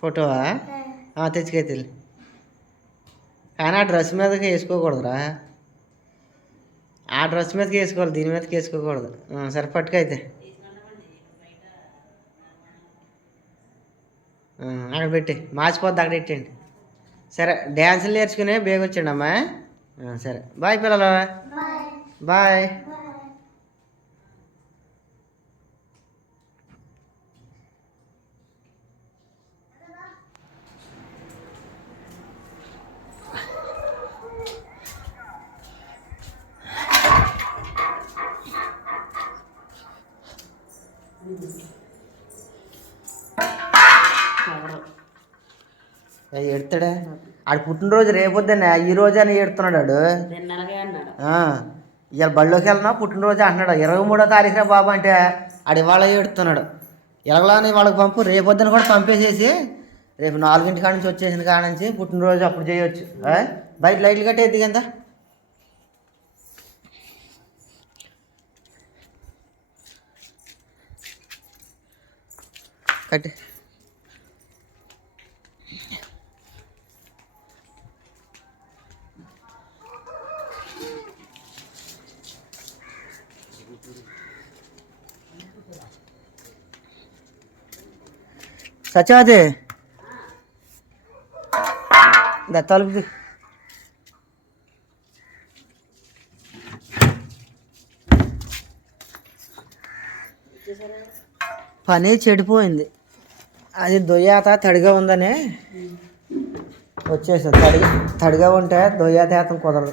ఫోటోవా? ఆ, తెచ్చుకైతే కానీ ఆ డ్రెస్ మీదకి వేసుకోకూడదురా. ఆ డ్రెస్ మీదకి వేసుకోవాలి దీని మీదకి వేసుకోకూడదు. సరే పట్టుకైతే. అక్కడ పెట్టి మార్చిపోద్ది అక్కడ పెట్టండి సరే డ్యాన్సులు నేర్చుకుని బేగ వచ్చండి అమ్మా సరే. బాయ్ పిల్లలు. బాయ్. ఎడతాడా? ఆడు పుట్టినరోజు రేపొద్దునే ఈ రోజు అని ఏడుతున్నాడు ఆడు. ఇవాళ బళ్ళోకి వెళ్ళినా పుట్టినరోజు అంటున్నాడు. ఇరవై మూడో తారీఖురా బాబు అంటే ఆడు ఇవాళ ఏడుతున్నాడు ఎలాగలాని వాళ్ళకి పంపు రేపొద్దున కూడా పంపేసేసి రేపు నాలుగింటి కాడ నుంచి వచ్చేసిన కాడ నుంచి పుట్టినరోజు అప్పుడు చేయొచ్చు? బయట లైట్లు కట్టేది కదా. కట్టి. సచాదే దా తలుపు పని చెడిపోయింది. అది దొయ్యాత తడిగా ఉందని వచ్చేసా. తడి తడిగా ఉంటే దొయ్యాతాతం కుదరదు.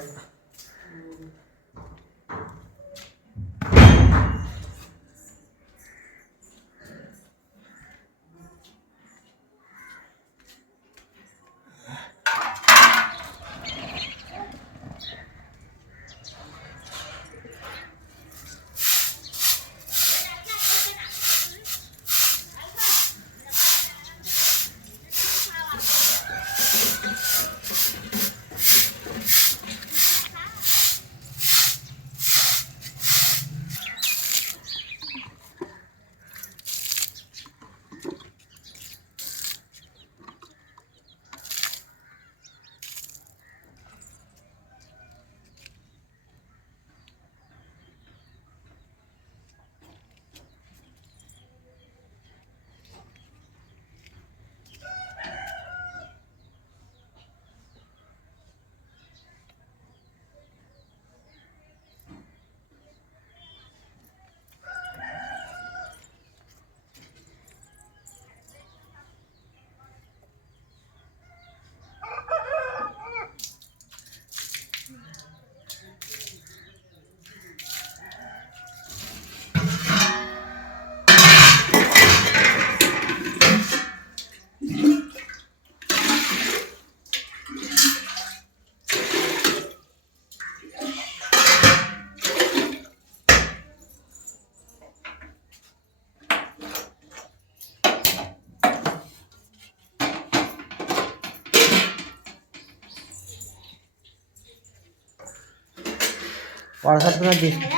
వడసత్తున తీసుకో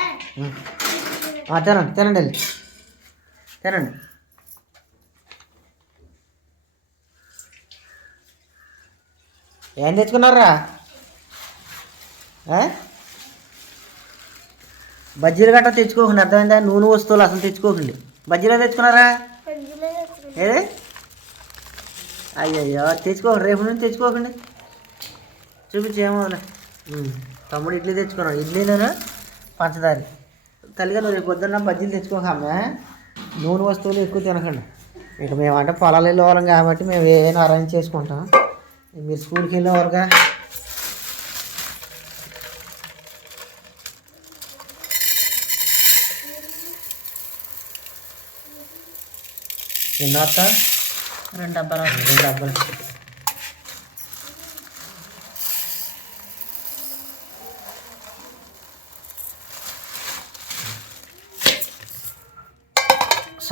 తినండి తినండి వెళ్ళి. తినండి. ఏం తెచ్చుకున్నారా? బజ్జీలు గట్రా తెచ్చుకోకండి అర్థమైందా? నూనె వస్తువులు అసలు తెచ్చుకోకండి. బజ్జీలు తెచ్చుకున్నారా? ఏది? అయ్యయ్యో తెచ్చుకోకండి రేపు నుంచి తెచ్చుకోకండి. చూపించేమో తమ్ముడు ఇడ్లీ తెచ్చుకున్నాడు. ఇడ్లీలోను? పంచదార. తల్లిగా నువ్వు రేపు పొద్దున్న బజ్జీలు తెచ్చుకోకమ్మా నూనె వస్తువులు ఎక్కువ తినకండి. ఇక మేమంటే పొలాలు వెళ్ళేవాళ్ళం కాబట్టి మేము ఏమైనా అరేంజ్ చేసుకుంటాం. మీరు స్కూల్కి వెళ్ళేవారుగా? ఎన్నో రెండు డబ్బాలు. రెండు డబ్బులు.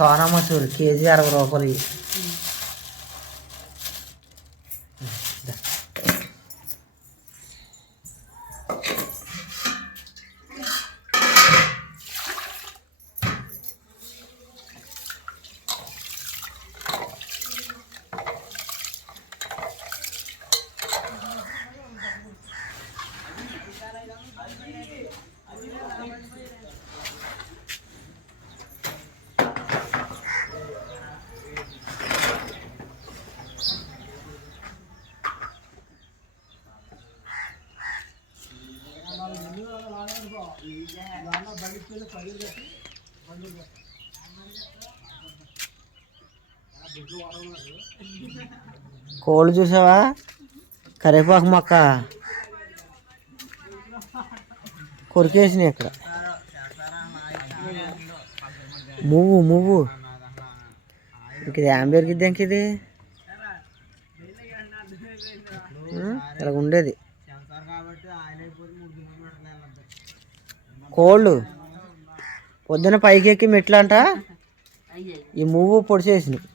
సోనా మసూరి కేజీ అరవై రూపాయలు కోళ్ళు చూసావా? కరివేపాకు మొక్క. కొరికేసినాయి ఇక్కడ మువ్వు మువ్వు. ఇంక ఇది ఏం పెరిగిద్ది ఇది? ఇలా ఉండేది. కోళ్ళు. పొద్దున పైకి ఎక్కి మెట్లంట. ఈ మువ్వు పొడిచేసినాయి.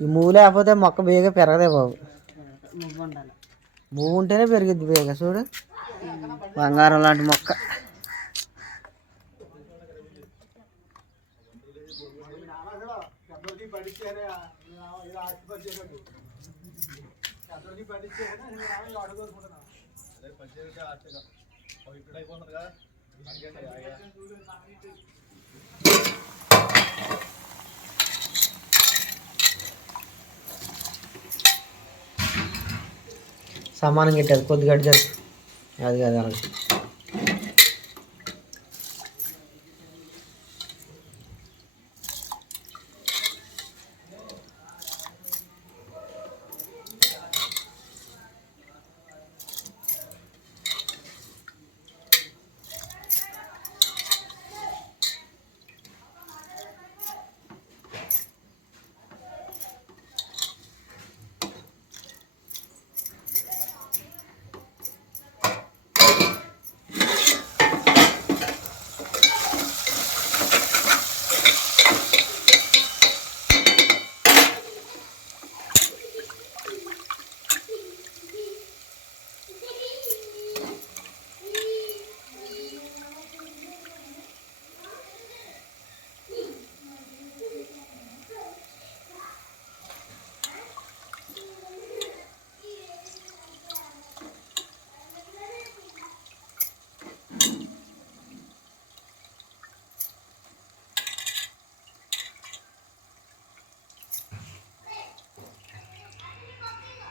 ఈ మువ్వు లేకపోతే మొక్క బేగా పెరగదే బాబు. మువ్వు ఉంటేనే పెరిగిద్ది బేగా చూడు. బంగారం లాంటి మొక్క. సమానం గిట్టారు కొద్దిగా అడిగారు అది కాదు అలాగే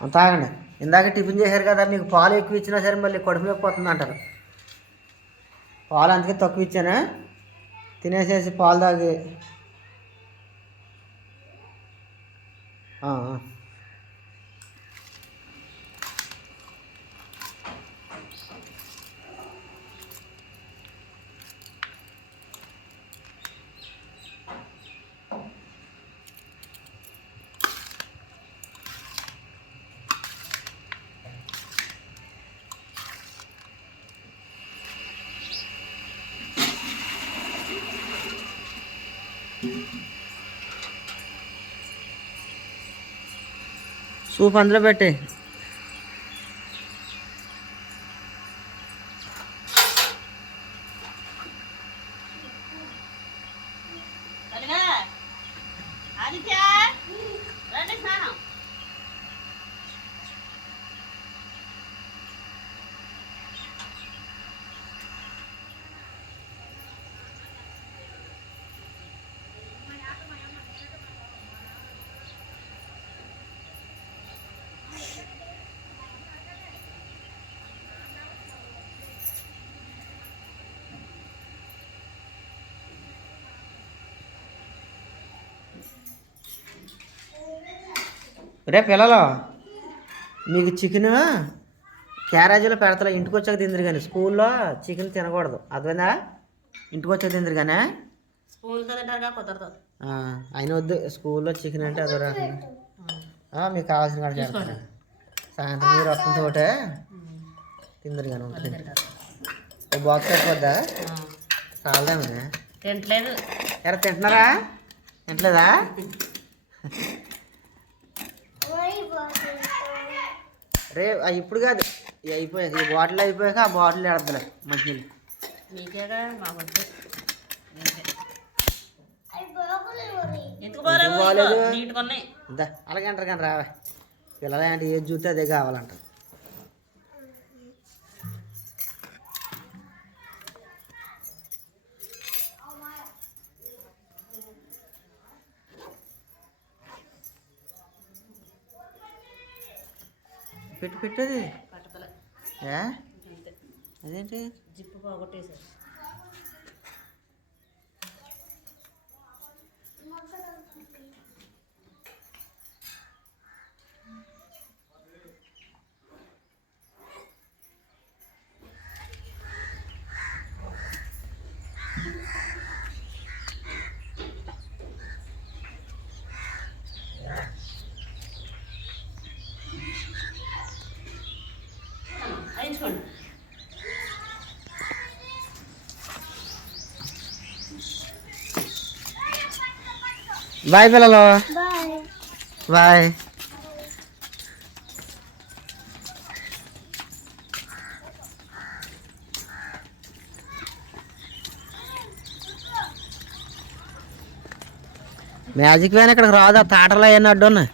తాగండి ఇందాక టిఫిన్ చేశారు కదా మీకు పాలు ఎక్కువ ఇచ్చినా సరే మళ్ళీ కడుపు నొప్పి అంటారు. పాలు అందుకే తక్కువ ఇచ్చానా? తినేసేసి పాలు తాగి. సూప్ అందులో పెట్టే రే పిల్లలు మీకు చికెన్ క్యారేజీలో పెడతలే ఇంటికి వచ్చాక తిందరు కానీ స్కూల్లో చికెన్ తినకూడదు. అర్థమైందా? ఇంటికి వచ్చాక తిందరు కానీ కుదరదు. అయిన వద్దు స్కూల్లో చికెన్ అంటే అదో రకంగా ఆ, మీకు కావాల్సిన కాడ చేస్తాను సాయంత్రం మీరు వస్తున్న తోటే తిందరు కానీ ఉంటుంది ఓ బాక్స్ అయిపోద్దా. చాలదేమే తింటలేదు. ఎరా తింటున్నారా? తింటలేదా. రే ఇప్పుడు కాదు. అయిపోయాక ఈ బాటిల్ అయిపోయాక ఆ బాటిల్ ఎడతలే మంచినీళ్ళు మీకేగా మాకు వద్దు మీకే. ఎందుకు ఎందుకు బాగాలేదు బాగాలేదు? నీట్గా ఉన్నాయి దా అలాగే అంటారు కానీ రావే. పిల్లలు అంటే ఏది చూస్తే అదే కావాలంట పెట్టు ఏ? అంతే అదేంటి? జిప్పు పోగొట్టేసారు బాయ్ పిల్లలు. బాయ్. మ్యాజిక్ వ్యాన్ ఇక్కడికి రాదు ఆ తాటలో ఉన్నాయి